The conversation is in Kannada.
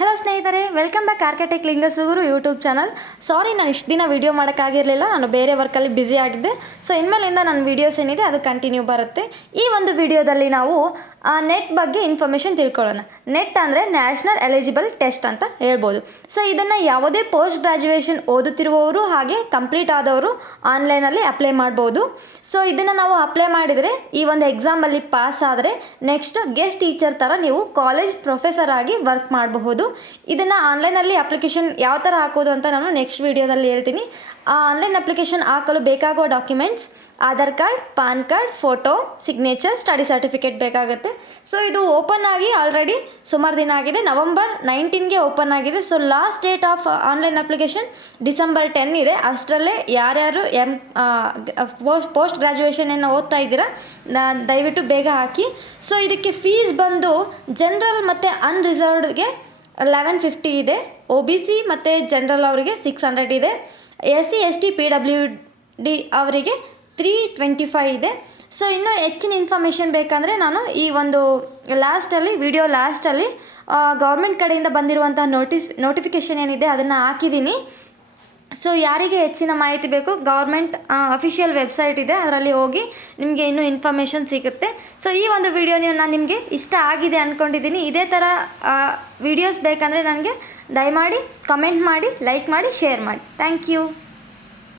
ಹಲೋ ಸ್ನೇಹಿತರೆ, welcome back architect Lingasur YouTube channel. Sorry, ನಾನು ಇಷ್ಟು ದಿನ ವೀಡಿಯೋ ಮಾಡೋಕ್ಕಾಗಿರಲಿಲ್ಲ, ನಾನು ಬೇರೆ ವರ್ಕಲ್ಲಿ ಬ್ಯುಸಿ ಆಗಿದ್ದೆ. ಸೊ ಇನ್ಮೇಲಿಂದ ನನ್ನ ವೀಡಿಯೋಸ್ ಏನಿದೆ ಅದು ಕಂಟಿನ್ಯೂ ಬರುತ್ತೆ. ಈ ಒಂದು ವಿಡಿಯೋದಲ್ಲಿ ನಾವು ನೆಟ್ ಬಗ್ಗೆ ಇನ್ಫಾರ್ಮೇಷನ್ ತಿಳ್ಕೊಳ್ಳೋಣ. ನೆಟ್ ಅಂದರೆ ನ್ಯಾಷನಲ್ ಎಲಿಜಿಬಲ್ ಟೆಸ್ಟ್ ಅಂತ ಹೇಳ್ಬೋದು. ಸೊ ಇದನ್ನು ಯಾವುದೇ ಪೋಸ್ಟ್ ಗ್ರ್ಯಾಜುಯೇಷನ್ ಓದುತ್ತಿರುವವರು ಹಾಗೆ ಕಂಪ್ಲೀಟ್ ಆದವರು ಆನ್ಲೈನಲ್ಲಿ ಅಪ್ಲೈ ಮಾಡ್ಬೋದು. ಸೊ ಇದನ್ನು ನಾವು ಅಪ್ಲೈ ಮಾಡಿದರೆ ಈ ಒಂದು ಎಕ್ಸಾಮಲ್ಲಿ ಪಾಸ್ ಆದರೆ ನೆಕ್ಸ್ಟ್ ಗೆಸ್ಟ್ ಟೀಚರ್ ಥರ ನೀವು ಕಾಲೇಜ್ ಪ್ರೊಫೆಸರ್ ಆಗಿ ವರ್ಕ್ ಮಾಡಬಹುದು. ಇದನ್ನು ಆನ್ಲೈನಲ್ಲಿ ಅಪ್ಲಿಕೇಶನ್ ಯಾವ ಥರ ಹಾಕೋದು ಅಂತ ನಾನು ನೆಕ್ಸ್ಟ್ ವೀಡಿಯೋದಲ್ಲಿ ಹೇಳ್ತೀನಿ. ಆ ಆನ್ಲೈನ್ ಅಪ್ಲಿಕೇಶನ್ ಹಾಕಲು ಬೇಕಾಗುವ documents Aadhaar card, PAN card, photo, signature, study certificate ಬೇಕಾಗುತ್ತೆ. ಸೊ ಇದು ಓಪನ್ ಆಗಿ ಆಲ್ರೆಡಿ ಸುಮಾರು ದಿನ ಆಗಿದೆ. ನವಂಬರ್ 19ಗೆ ಓಪನ್ ಆಗಿದೆ. So last date of online application December 10 ಇದೆ. ಅಷ್ಟರಲ್ಲೇ ಯಾರ್ಯಾರು ಪೋಸ್ಟ್ ಗ್ರ್ಯಾಜುಯೇಷನ್ ಏನು ಓದ್ತಾ ಇದ್ದೀರಾ ದಯವಿಟ್ಟು ಬೇಗ ಹಾಕಿ. ಸೊ ಇದಕ್ಕೆ ಫೀಸ್ ಬಂದು ಜನರಲ್ ಮತ್ತು ಅನ್ರಿಸರ್ವ್ಡ್ಗೆ 1150 ಇದೆ. OBC ಮತ್ತು ಜನರಲ್ ಅವರಿಗೆ 600 ಇದೆ. SC ST PWD ಅವರಿಗೆ 325 ಇದೆ. ಸೊ ಇನ್ನೂ ಹೆಚ್ಚಿನ ಇನ್ಫಾರ್ಮೇಷನ್ ಬೇಕಂದರೆ ನಾನು ಈ ಒಂದು ವಿಡಿಯೋ ಲಾಸ್ಟಲ್ಲಿ ಗೌರ್ಮೆಂಟ್ ಕಡೆಯಿಂದ ಬಂದಿರುವಂಥ ನೋಟಿಫಿಕೇಷನ್ ಏನಿದೆ ಅದನ್ನು ಹಾಕಿದ್ದೀನಿ. ಸೊ ಯಾರಿಗೆ ಹೆಚ್ಚಿನ ಮಾಹಿತಿ ಬೇಕು, ಗೌರ್ಮೆಂಟ್ ಅಫಿಷಿಯಲ್ ವೆಬ್ಸೈಟ್ ಇದೆ, ಅದರಲ್ಲಿ ಹೋಗಿ ನಿಮಗೆ ಇನ್ನೂ ಇನ್ಫಾರ್ಮೇಷನ್ ಸಿಗುತ್ತೆ. ಸೊ ಈ ಒಂದು ವಿಡಿಯೋ ನಾನು ನಿಮಗೆ ಇಷ್ಟ ಆಗಿದೆ ಅಂದ್ಕೊಂಡಿದ್ದೀನಿ. ಇದೇ ಥರ ವಿಡಿಯೋಸ್ ಬೇಕಂದರೆ ನನಗೆ ದಯಮಾಡಿ ಕಮೆಂಟ್ ಮಾಡಿ, ಲೈಕ್ ಮಾಡಿ, ಶೇರ್ ಮಾಡಿ. Thank you.